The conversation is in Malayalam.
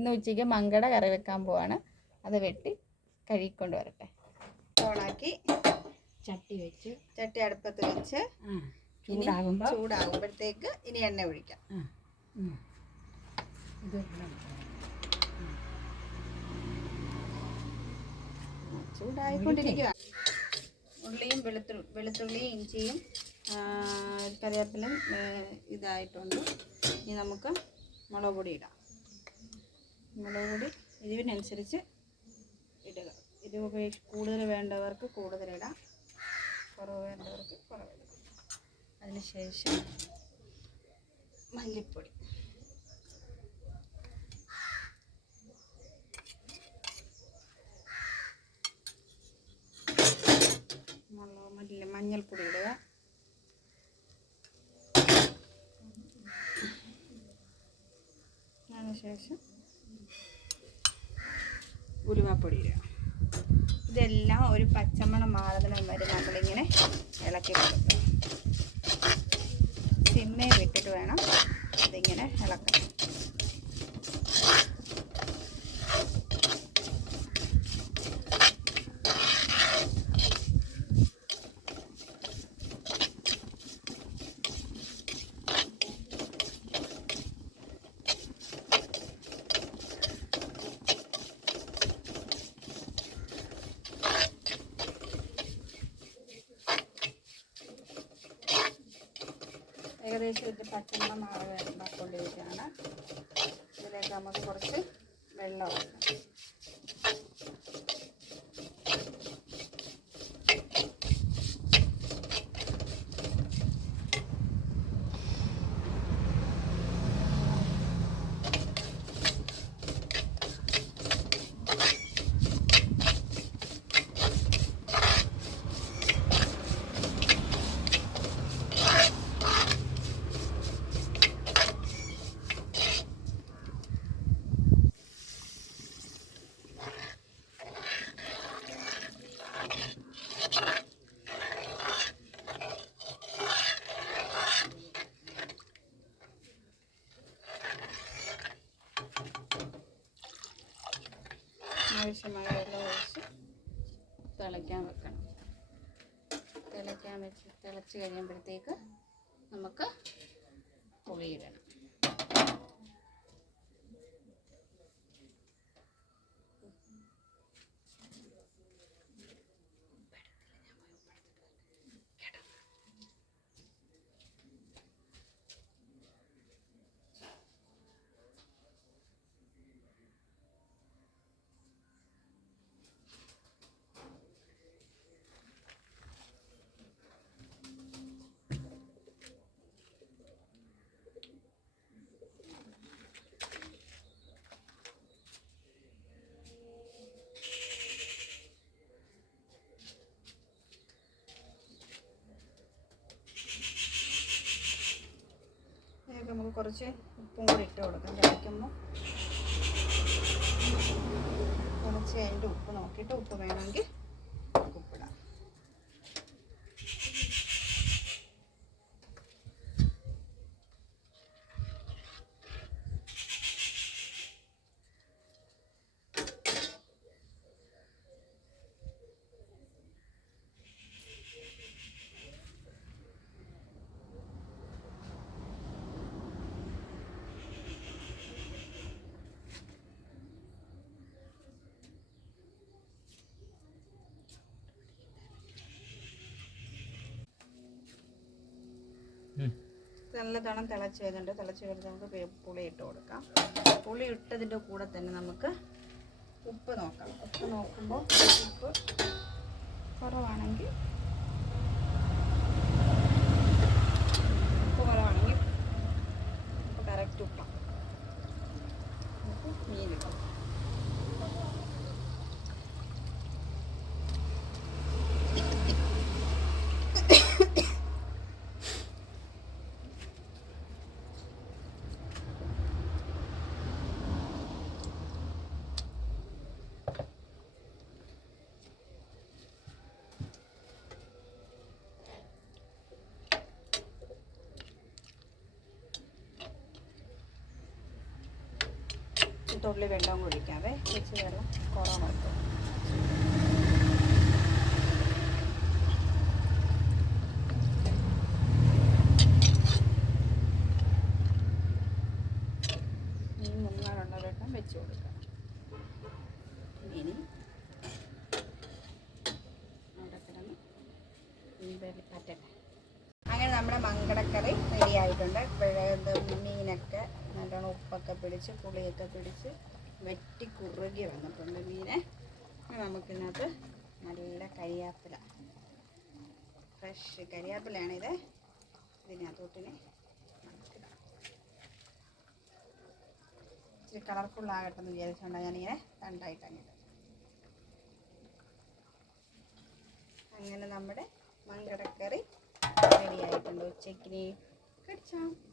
ഇന്ന് ഉച്ചയ്ക്ക് മങ്കട കറി വെക്കാൻ പോവാണ്. അത് വെട്ടി കഴുകിക്കൊണ്ട് വരട്ടെ. ഓണാക്കി ചട്ടി വെച്ച്. ചട്ടി അടുപ്പത്ത് വെച്ച് ചൂടാകുമ്പോൾ ചൂടാകുമ്പോഴത്തേക്ക് ഇനി എണ്ണ ഒഴിക്കാം. ഇത്. ചൂടായിക്കൊണ്ടിരിക്കുക ഉള്ളിയും വെളുത്തു വെളുത്തുള്ളിയും ഇഞ്ചിയും കറിവേപ്പിലും ഇതായിട്ടുണ്ട്. ഇനി നമുക്ക് മുളക് പൊടി ഇടാം. മുളക് പൊടി എരിവിനനുസരിച്ച് ഇടുക. ഇത് ഉപയോഗിച്ച് കൂടുതൽ വേണ്ടവർക്ക് കൂടുതലിടാം കുറവ് വേണ്ടവർക്ക് കുറവിടാം അതിനുശേഷം മല്ലിപ്പൊടി. മുളക് മഞ്ഞൾപ്പൊടി ഇടുക. അതിനുശേഷം ഉലുവാപ്പൊടി ഇടുക ഇതെല്ലാം ഒരു പച്ചമണം മാറുന്നതിന് വരെ നമ്മളിങ്ങനെ ഇളക്കി കൊടുക്കുക ഏകദേശം ഇത് പച്ചമണം വരുമ്പോൾ വരുമ്പോണ്ടിരിക്കുകയാണ് ഇതിലേക്ക് നമുക്ക് കുറച്ച് വെള്ളം ഒഴിക്കണം ആവശ്യമായ വെള്ളം ഒഴിച്ച് തിളയ്ക്കാൻ വെക്കണം. തിളയ്ക്കാൻ വെച്ച് തിളച്ച് കഴിയുമ്പോഴത്തേക്ക് നമുക്ക് പുളിയിടണം ഇതിലേക്ക് കുറച്ച് ഉപ്പും കൂടി ഇട്ട് കൊടുക്കാം. കഴിക്കുമ്പോൾ കുറച്ച് അതിന്റെ ഉപ്പ് നോക്കിയിട്ട് ഉപ്പ് വേണമെങ്കിൽ നല്ലതണം തിളച്ച് വരുന്നുണ്ട്. തിളച്ച് വരുന്നത് നമുക്ക് പുളി ഇട്ട് കൊടുക്കാം. പുളി ഇട്ടതിന്റെ കൂടെ തന്നെ നമുക്ക് ഉപ്പ് നോക്കാം. ഉപ്പ് നോക്കുമ്പോൾ ഉപ്പ് കുറവാണെങ്കിൽ തുള്ളി വെള്ളം ഒഴിക്കാവേ. കുറച്ച് വെള്ളം കുറവാക്കും ഇനി ഇനി അങ്ങനെ നമ്മുടെ മങ്കടക്കറി റെഡി ആയിട്ടുണ്ട്. ഇപ്പോഴേ മീനൊക്കെ നല്ലോണം ഉപ്പൊക്കെ പിടിച്ച് പുളിയൊക്കെ പിടിച്ച് വെട്ടി കുറുകി വന്നിട്ടുണ്ട് മീനെ. ഇനി നമുക്കിതിനകത്ത് നല്ല കരിയാപ്പില. ഫ്രഷ് കരിയാപ്പിലാണിത് ഇതിനകത്തോട്ടിന് ഇച്ചിരി കളർഫുള്ളാകട്ടെ എന്ന് വിചാരിച്ചുകൊണ്ടാണ് ഞാനിങ്ങനെ രണ്ടായിട്ട് അങ്ങനെ അങ്ങനെ നമ്മുടെ മങ്കടക്കറി റെഡി ആയിട്ടുണ്ട് ഉച്ചക്കിനി Good job.